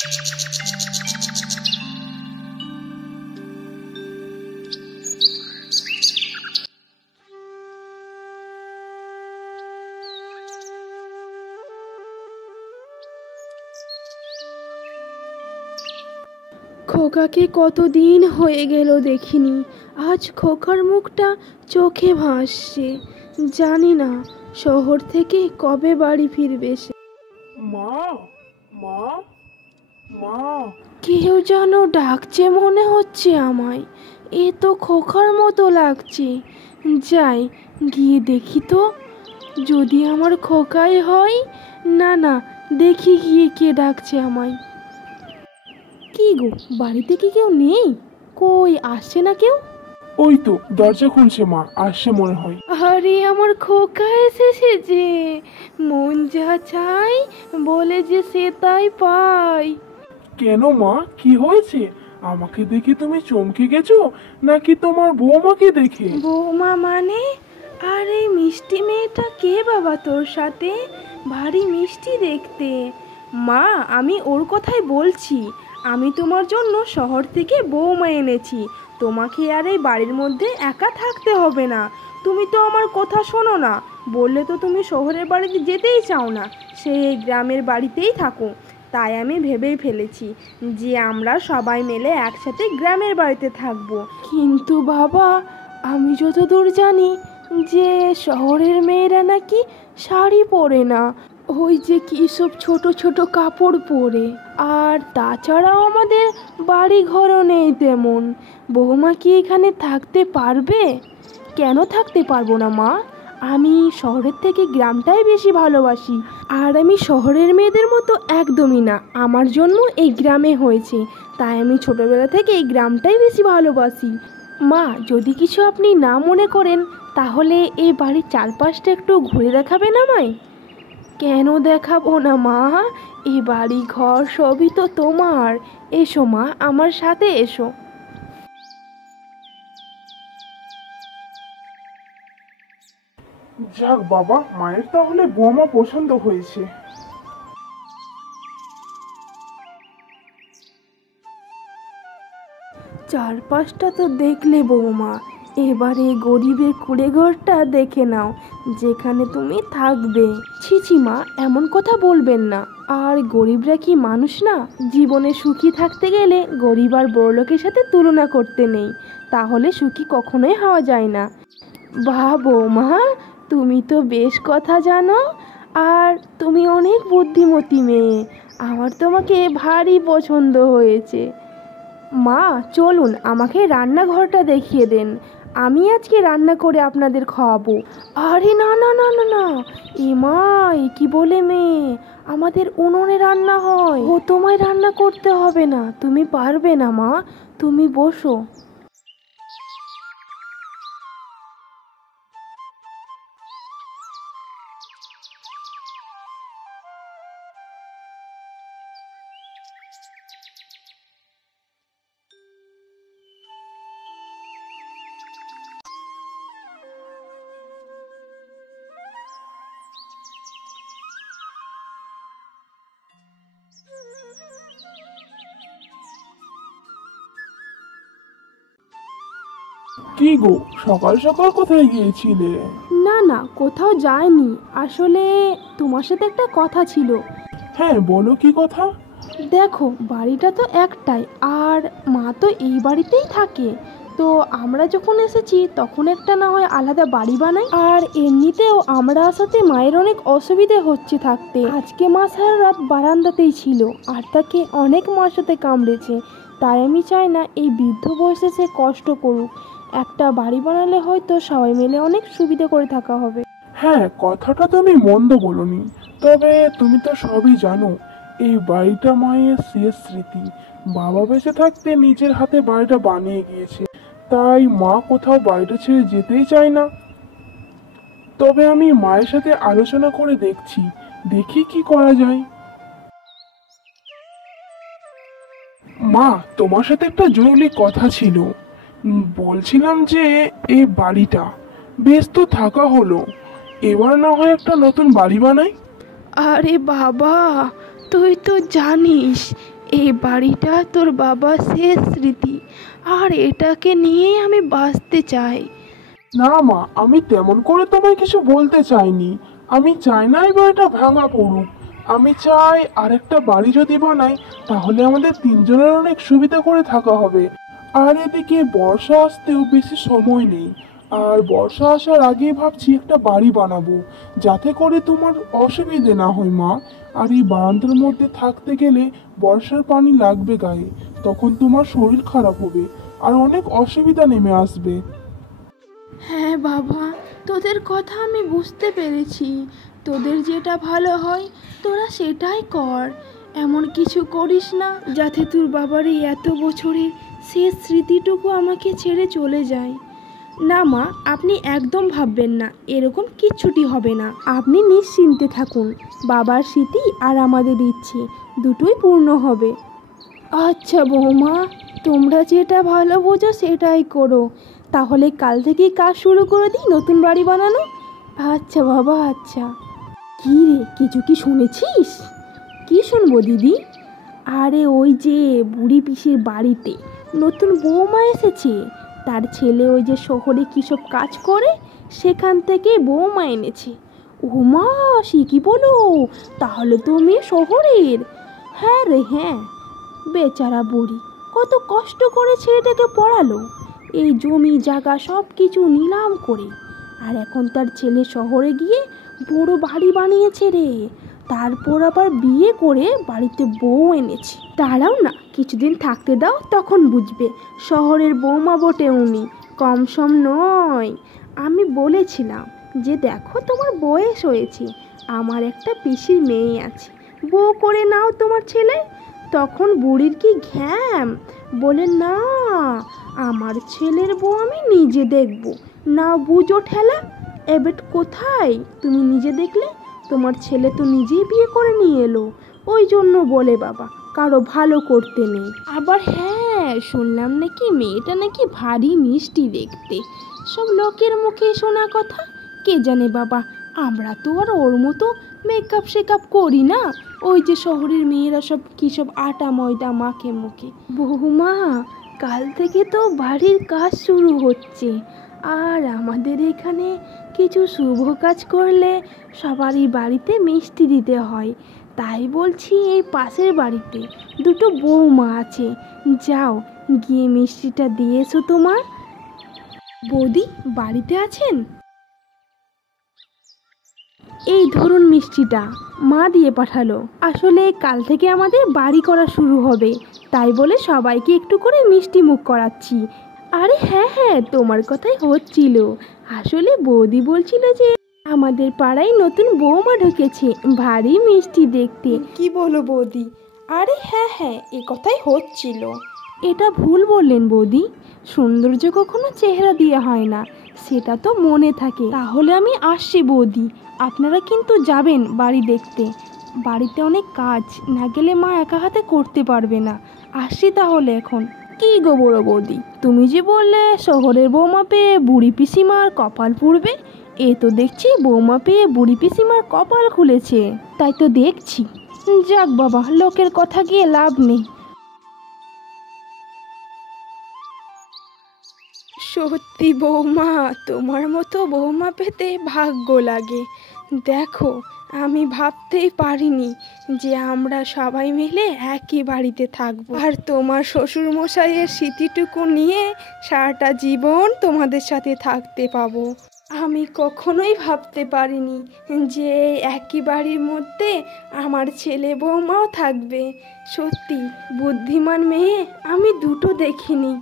খোকাকে কতদিন হয়ে গেল দেখিনি। আজ খোকার মুখটা চোখে ভাসছে। জানি না শহর থেকে কবে বাড়ি ফিরবে সে। মা, মা, মা। কেউ যেন ডাকছে মনে হচ্ছে আমায়। এ তো খোকার মতো লাগছে। যাই গিয়ে দেখি তো, যদি আমার খোকাই হয়। না না, দেখি গিয়ে কে ডাকছে আমায়। কি গো, বাড়িতে কি কেউ নেই? কই আসছে না কেউ? ওই তো দরজা খুলছে মা, আসছে মনে হয়। আরে আমার খোকা এসেছে যে। মন যা চাই বলে যে সে তাই পাই। কেন মা, কি হয়েছে? আমাকে দেখে তুমি চমকে গেছো নাকি তোমার বৌমাকে দেখে? বৌমা মানে? আর এই মিষ্টি মেয়েটা কে বাবা তোর সাথে? ভারী মিষ্টি দেখতে। মা, আমি ওর কথাই বলছি। আমি তোমার জন্য শহর থেকে বৌমা এনেছি। তোমাকে আর এই বাড়ির মধ্যে একা থাকতে হবে না। তুমি তো আমার কথা শোনো না। বললে তো তুমি শহরের বাড়িতে যেতেই চাও না, সেই গ্রামের বাড়িতেই থাকো। তাই আমি ভেবেই ফেলেছি যে আমরা সবাই মিলে একসাথে গ্রামের বাড়িতে থাকবো। কিন্তু বাবা, আমি যতদূর জানি যে শহরের মেয়েরা নাকি শাড়ি পরে না, ওই যে কী সব ছোট ছোট কাপড় পরে। আর তাছাড়াও আমাদের বাড়ি ঘরও নেই তেমন। বৌমা কি এখানে থাকতে পারবে? কেন থাকতে পারবো না মা? আমি শহরের থেকে গ্রামটাই বেশি ভালোবাসি। আর আমি শহরের মেয়েদের মতো একদমই না। আমার জন্ম এই গ্রামে হয়েছে, তাই আমি ছোটবেলা থেকে এই গ্রামটাই বেশি ভালোবাসি। মা, যদি কিছু আপনি না মনে করেন তাহলে এই বাড়ির চারপাশটা একটু ঘুরে দেখাবেন আমায়। কেন দেখাবো না মা? এই বাড়ি ঘর সবই তো তোমার। এসো মা, আমার সাথে এসো। যাক বাবা, মায়ের তাহলে বৌমা পছন্দ হয়েছে। চারপাশটা তো দেখলে বৌমা, এবারে গরিবের কুড়ে ঘরটা দেখে নাও যেখানে তুমি থাকবে। ছিছি মা, এমন কথা বলবেন না। আর গরিবরা কি মানুষ না? জীবনে সুখী থাকতে গেলে গরিব আর বড়লোকের সাথে তুলনা করতে নেই, তাহলে সুখী কখনোই হওয়া যায় না। বাহ বৌমা, তুমি তো বেশ কথা জানো। আর তুমি অনেক বুদ্ধিমতী মেয়ে। আমার তোমাকে ভারী পছন্দ হয়েছে। মা, চলুন আমাকে রান্নাঘরটা দেখিয়ে দেন। আমি আজকে রান্না করে আপনাদের খাওয়াবো। আরে না না না না না, এ মা, এ কি বলে মেয়ে? আমাদের উনুনে রান্না হয়। ও তোমায় রান্না করতে হবে না, তুমি পারবে না মা। তুমি বসো। কি গো, সকাল সকাল কোথায় গিয়েছিলে? না না, কোথাও যায়নি। আসলে তোমার সাথে একটা কথা ছিল। হ্যাঁ বলো, কি কথা? দেখো, বাড়িটা তো একটাই, আর মা তো এই বাড়িতেই থাকে। তো আমরা যখন এসেছি তখন একটা না হয় আলাদা বাড়ি বানাই। আর এমনিতেও আমরা আসাতে মায়ের অনেক অসুবিধে হচ্ছে থাকতে। আজকে মা সারা রাত বারান্দাতেই ছিল, আর তাকে অনেক মশাতে কামড়েছে। তাই আমি চাই না এই বৃদ্ধ বয়সে সে কষ্ট করুক। একটা বাড়ি বানালে হয়তো সবাই মিলে অনেক সুবিধা করে থাকা হবে। হ্যাঁ, কথাটা তুমি মন্দ বলনি। তবে তুমি তো সবই জানো, এই বাড়িটা মায়ের শেষ স্মৃতি। বাবা বেঁচে থাকতে নিজের হাতে বাড়িটা বানিয়ে গিয়েছে, তাই মা কোথাও বাড়িটা ছেড়ে যেতেই চায় না। তবে আমি মায়ের সাথে আলোচনা করে দেখছি, দেখি কি করা যায়। মা, তোমার সাথে একটা জরুরি কথা ছিল। বলছিলাম যে এই বাড়িটা বেশ তো থাকা হলো, এবার না হয় একটা নতুন বাড়ি বানাই। আরে বাবা, তুই তো জানিস এই বাড়িটা তোর বাবার শেষ স্মৃতি, আর এটাকে নিয়েই আমি বাঁচতে চাই। না মা, আমি তেমন করে তোমায় কিছু বলতে চাইনি। আমি চাই না এই বাড়িটা ভাঙা পড়ুক। আমি চাই আরেকটা বাড়ি যদি বানাই তাহলে আমাদের তিনজনের অনেক সুবিধা করে থাকা হবে। আর এদিকে বর্ষা আসতেও বেশি সময় নেই। আর বর্ষা আসার আগেই ভাবছি একটা বাড়ি বানাবো, যাতে করে তোমার অসুবিধে না হয় মা। আর এই বারান্দার মধ্যে থাকতে গেলে বর্ষার পানি লাগবে গায়ে, তখন তোমার শরীর খারাপ হবে আর অনেক অসুবিধা নেমে আসবে। হ্যাঁ বাবা, তোদের কথা আমি বুঝতে পেরেছি। তোদের যেটা ভালো হয় তোরা সেটাই কর। এমন কিছু করিস না যাতে তোর বাবার এই এত বছরের শেষ স্মৃতিটুকু আমাকে ছেড়ে চলে যায়। না মা, আপনি একদম ভাববেন না, এরকম কিচ্ছুটি হবে না। আপনি নিশ্চিন্তে থাকুন, বাবার স্মৃতি আর আমাদের ইচ্ছে দুটোই পূর্ণ হবে। আচ্ছা বৌমা, তোমরা যেটা ভালো বোঝো সেটাই করো। তাহলে কাল থেকেই কাজ শুরু করে দিই নতুন বাড়ি বানানো। আচ্ছা বাবা, আচ্ছা। কি রে, কিছু কি শুনেছিস? কি শুনবো দিদি? আরে ওই যে বুড়ি পিসির বাড়িতে নতুন বৌমা এসেছে। তার ছেলে ওই যে শহরে কী সব কাজ করে, সেখান থেকে বৌমা এনেছে। ও মা, সে কি বলো? তাহলে তো মেয়ে শহরের। হ্যাঁ রে হ্যাঁ, বেচারা বুড়ি কত কষ্ট করে ছেলেটাকে পড়ালো, এই জমি জায়গা সব কিছু নিলাম করে। আর এখন তার ছেলে শহরে গিয়ে বড় বাড়ি বানিয়েছে রে। তারপর আবার বিয়ে করে বাড়িতে বউ এনেছে। দাঁড়াও না, কিছুদিন থাকতে দাও, তখন বুঝবে। শহরের বৌমা বটে উনি, কম সম নয়। আমি বলেছিলাম যে দেখো তোমার বয়স হয়েছে, আমার একটা পিসির মেয়ে আছে, বউ করে নাও তোমার ছেলে। তখন বুড়ির কি ঘ্যাম, বলে না, আমার ছেলের বউ আমি নিজে দেখব। না বুঝো ঠেলা। এবার কোথায় তুমি নিজে দেখলে? তোমার ছেলে তো নিজেই বিয়ে করে নিয়ে এলো। ওই জন্য বলে বাবা, কারো ভালো করতে নেই। আবার হ্যাঁ, শুনলাম নাকি মেয়েটা নাকি ভারী মিষ্টি দেখতে। সব লোকের মুখে শোনা কথা, কে জানে বাবা। আমরা তো আর ওর মতো মেকআপ শেকআপ করি না। ওই যে শহরের মেয়েরা সব কী সব আটা ময়দা মাখে মুখে। বৌমা, কাল থেকে তো বাড়ির কাজ শুরু হচ্ছে। আর আমাদের এখানে কিছু শুভ কাজ করলে সবারই বাড়িতে মিষ্টি দিতে হয়। তাই বলছি, এই পাশের বাড়িতে দুটো বৌমা আছে, যাও গিয়ে মিষ্টিটা দিয়ে এসো তোমার। বৌদি বাড়িতে আছেন? এই ধরুন মিষ্টিটা, মা দিয়ে পাঠালো। আসলে কাল থেকে আমাদের বাড়ি করা শুরু হবে, তাই বলে সবাইকে একটু করে মিষ্টি মুখ করাচ্ছি। আরে হ্যাঁ হ্যাঁ, তোমার কথাই হচ্ছিল। আসলে বৌদি বলছিল যে আমাদের পাড়ায় নতুন বৌমা ঢুকেছে, ভারী মিষ্টি দেখতে। কি বলো বৌদি? আরে হ্যাঁ হ্যাঁ, এ কথাই হচ্ছিল। এটা ভুল বললেন বৌদি, সৌন্দর্য কখনো চেহারা দিয়ে হয় না, সেটা তো মনে থাকে। তাহলে আমি আসছি বৌদি, আপনারা কিন্তু যাবেন বাড়ি দেখতে। বাড়িতে অনেক কাজ, না গেলে মা একা হাতে করতে পারবে না। আসছি তাহলে এখন। কি গো বড় বৌদি, তুমি যে বললে শহরের বৌমা পেয়ে বুড়ি পিসিমার কপাল পুড়বে, এ তো দেখছি বৌমা পেয়ে বুড়ি পিসিমার কপাল খুলেছে। তাই তো দেখছি। যাক বাবা, লোকের কথা গিয়ে লাভ নেই। সত্যি বৌমা, তোমার মতো বৌমা পেতে ভাগ্য লাগে। দেখো, আমি ভাবতেই পারিনি যে আমরা সবাই মিলে একই বাড়িতে থাকবো, আর তোমার শ্বশুর মশাইয়ের স্মৃতিটুকু নিয়ে সারাটা জীবন তোমাদের সাথে থাকতে পাবো। আমি কখনোই ভাবতে পারিনি যে একই বাড়ির মধ্যে আমার ছেলে বৌমাও থাকবে। সত্যি বুদ্ধিমান মেয়ে আমি দুটো দেখিনি।